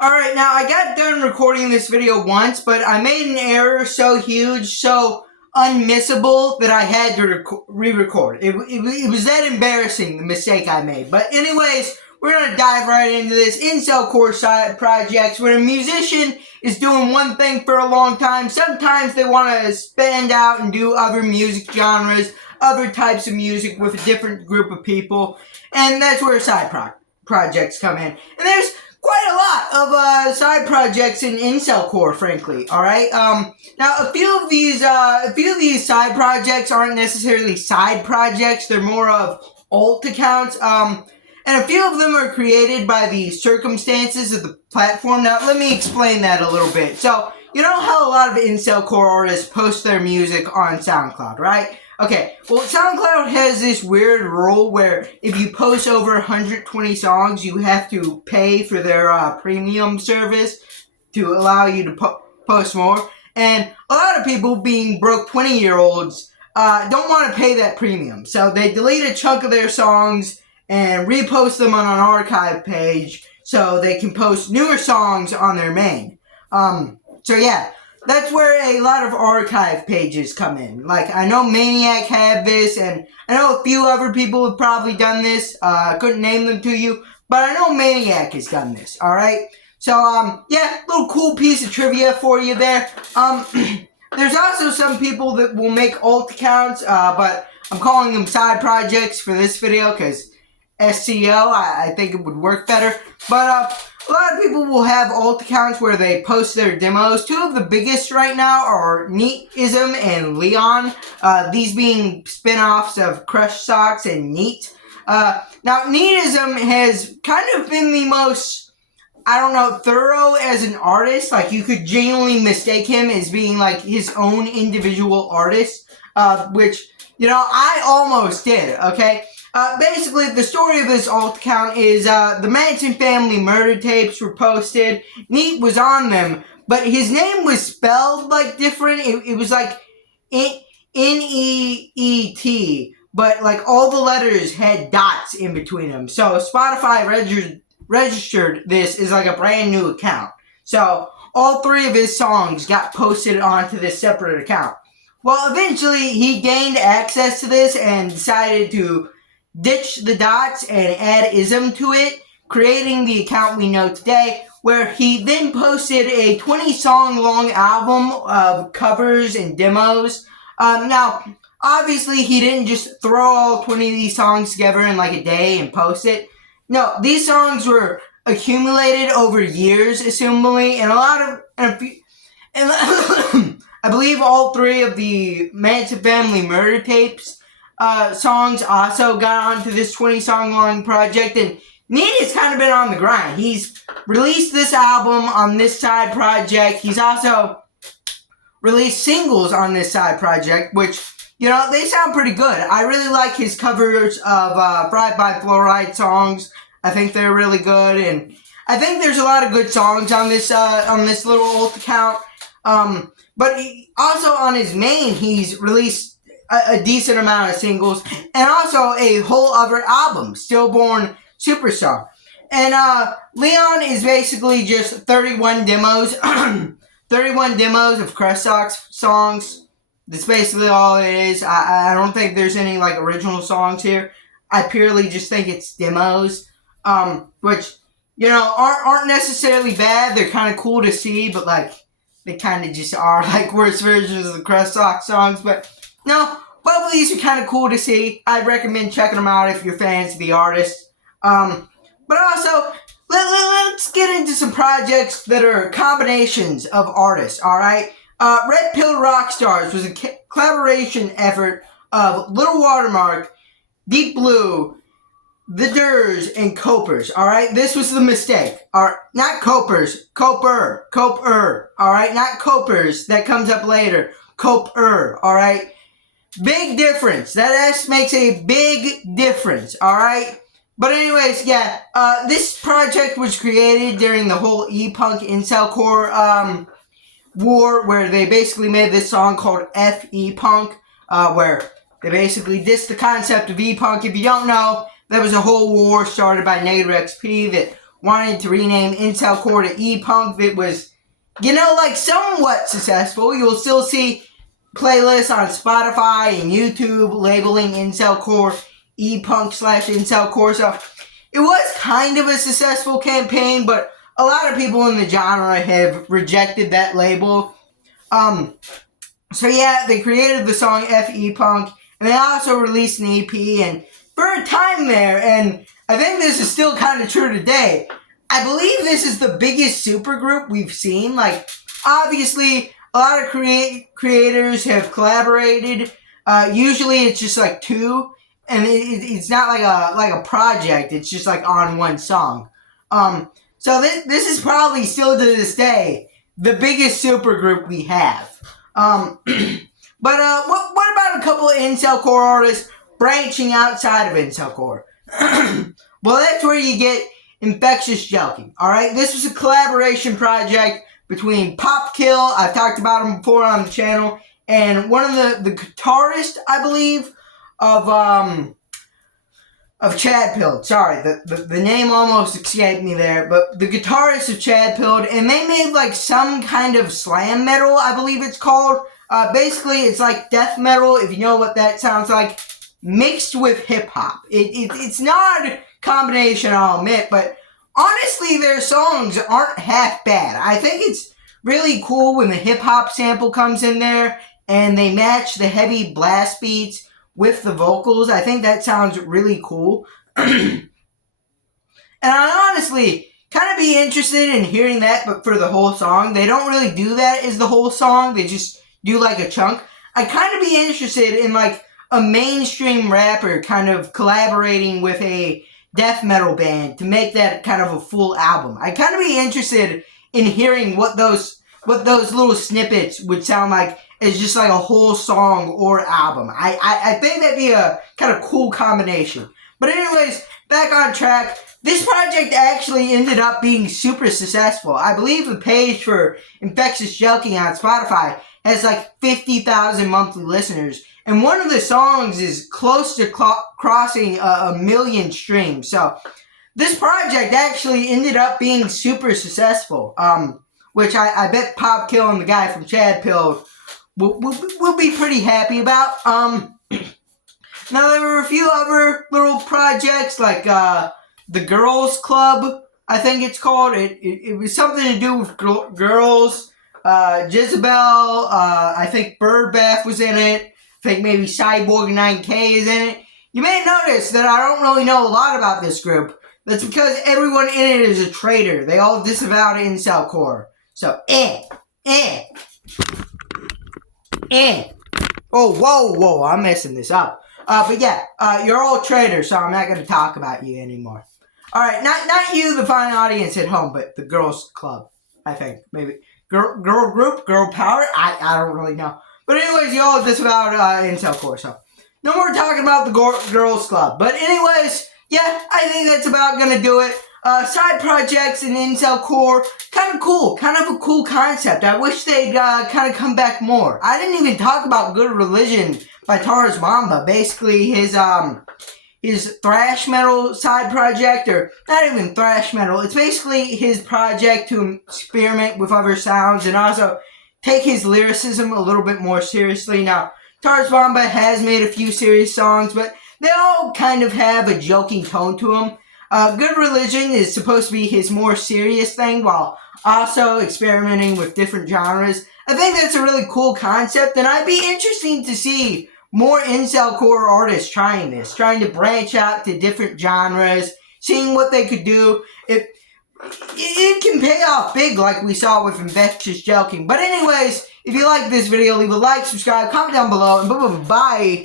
Alright, now I got done recording this video once, but I made an error so huge, so unmissable that I had to re-record. It was that embarrassing, the mistake I made. But anyways, we're going to dive right into this Incelcore side projects. When a musician is doing one thing for a long time, sometimes they want to spend out and do other music genres, other types of music with a different group of people, and that's where side projects come in. And there's quite a lot of side projects in Incelcore, frankly. All right. Now a few of these side projects aren't necessarily side projects. They're more of alt accounts. And a few of them are created by the circumstances of the platform. Now let me explain that a little bit. So you know how a lot of Incelcore artists post their music on SoundCloud, right? Okay, well, SoundCloud has this weird rule where if you post over 120 songs, you have to pay for their premium service to allow you to post more. And a lot of people, being broke 20-year-olds, don't want to pay that premium. So they delete a chunk of their songs and repost them on an archive page so they can post newer songs on their main. So yeah. That's where a lot of archive pages come in. Like, I know Maniac had this, and I know a few other people have probably done this. I couldn't name them to you, but I know Maniac has done this, alright? So, yeah, little cool piece of trivia for you there. There's also some people that will make alt accounts, but I'm calling them side projects for this video, because SEO, I think it would work better. But, a lot of people will have alt accounts where they post their demos. Two of the biggest right now are Neatism and Leon. These being spin-offs of Crush Socks and Neat. Now, Neatism has kind of been the most, thorough as an artist. Like, you could genuinely mistake him as being, like, his own individual artist. Which, I almost did, okay? Basically, the story of this alt account is, the Manson family murder tapes were posted. Neat was on them, but his name was spelled, like, different. It was, like, N-E-E-T, but, like, all the letters had dots in between them. So, Spotify registered this as, like, a brand new account. So, all three of his songs got posted onto this separate account. Well, eventually, he gained access to this and decided to ditch the dots and add ism to it, creating the account we know today, where he then posted a 20-song long album of covers and demos. Now, obviously, he didn't just throw all 20 of these songs together in like a day and post it. No, these songs were accumulated over years, assumably, and I believe all three of the Manson family murder tapes songs also got onto this 20-song long project, and Neat has kind of been on the grind. He's released this album on this side project. He's also released singles on this side project, which, they sound pretty good. I really like his covers of Fried by Fluoride songs. I think they're really good, and I think there's a lot of good songs on this little alt account. But also on his main, he's released a decent amount of singles, and also a whole other album, Stillborn Superstar. And Leon is basically just 31 demos, 31 demos of Crush Socks songs. That's basically all it is. I don't think there's any like original songs here. I purely just think it's demos, which aren't necessarily bad. They're kind of cool to see, but like they kind of just are like worse versions of the Crush Socks songs, but. No, both of these are kind of cool to see. I'd recommend checking them out if you're fans of the artist. But also, let's get into some projects that are combinations of artists, alright? Red Pill Rockstars was a collaboration effort of Little Watermark, Deep Blue, The Durs, and Copers, alright? This was the mistake. Not Copers, Coper, alright? Not Copers, that comes up later. Coper, alright? Big difference. That S makes a big difference, alright? But anyways, yeah, this project was created during the whole E-Punk Incelcore war, where they basically made this song called F-E-Punk, where they basically dissed the concept of E-Punk. If you don't know, there was a whole war started by Negative XP that wanted to rename Incelcore to E-Punk that was, you know, like somewhat successful. You'll still see playlists on Spotify and YouTube labeling Incelcore E-Punk/Incelcore. So it was kind of a successful campaign, but a lot of people in the genre have rejected that label. So yeah, they created the song F.E. Punk, and they also released an EP, and for a time there, and I think this is still kind of true today, I believe this is the biggest supergroup we've seen. Like, obviously, a lot of creators have collaborated. Usually it's just like two, and it's not like a project, it's just like on one song. So this is probably still to this day the biggest supergroup we have. But what about a couple of Incelcore artists branching outside of Incelcore? Well, that's where you get Infectious Joking. Alright, this was a collaboration project between Popkill, I've talked about him before on the channel, and one of the guitarists, I believe, of Chad Pilled. Sorry, the name almost escaped me there, but the guitarist of Chad Pilled, and they made like some kind of slam metal, I believe it's called. Basically, it's like death metal, if you know what that sounds like, mixed with hip-hop. It's not a combination, I'll admit, but honestly, their songs aren't half bad. I think it's really cool when the hip-hop sample comes in there, and they match the heavy blast beats with the vocals. I think that sounds really cool. And I honestly kind of be interested in hearing that, but for the whole song. They don't really do that as the whole song. They just do like a chunk. I kind of be interested in like a mainstream rapper kind of collaborating with a death metal band to make that kind of a full album. I kind of be interested in hearing what those little snippets would sound like as just like a whole song or album. I think that'd be a kind of cool combination. But anyways, back on track. This project actually ended up being super successful. I believe the page for Infectious Joking on Spotify has like 50,000 monthly listeners. And one of the songs is close to crossing a million streams. So this project actually ended up being super successful. Which I bet Popkill and the guy from Chad Pill will be pretty happy about. Now there were a few other little projects like the Girls Club, I think it's called. It was something to do with girls. Jezebel, I think Birdbath was in it. I think maybe Cyborg 9K is in it. You may notice that I don't really know a lot about this group. That's because everyone in it is a traitor. They all disavowed Incelcore. So, Oh, whoa, I'm messing this up. But yeah, you're all traitors, so I'm not going to talk about you anymore. Alright, not you, the fine audience at home, but the Girls Club, I think. Maybe. Girl group? Girl power? I don't really know. But anyways, you all disavowed Incelcore, so no more talking about the Girls Club. But anyways, yeah, I think that's about going to do it. Side projects in Incelcore, kind of cool, kind of a cool concept. I wish they'd kind of come back more. I didn't even talk about Good Religion by Taurus Mamba. Basically, his thrash metal side project, or not even thrash metal. It's basically his project to experiment with other sounds and also take his lyricism a little bit more seriously. Now, Taurus Mamba has made a few serious songs, but they all kind of have a joking tone to them. Good Religion is supposed to be his more serious thing while also experimenting with different genres. I think that's a really cool concept, and I'd be interested to see more Incelcore artists trying this, trying to branch out to different genres, seeing what they could do. It can pay off big like we saw with Infectious Joking. But anyways, if you like this video, leave a like, subscribe, comment down below, and bye.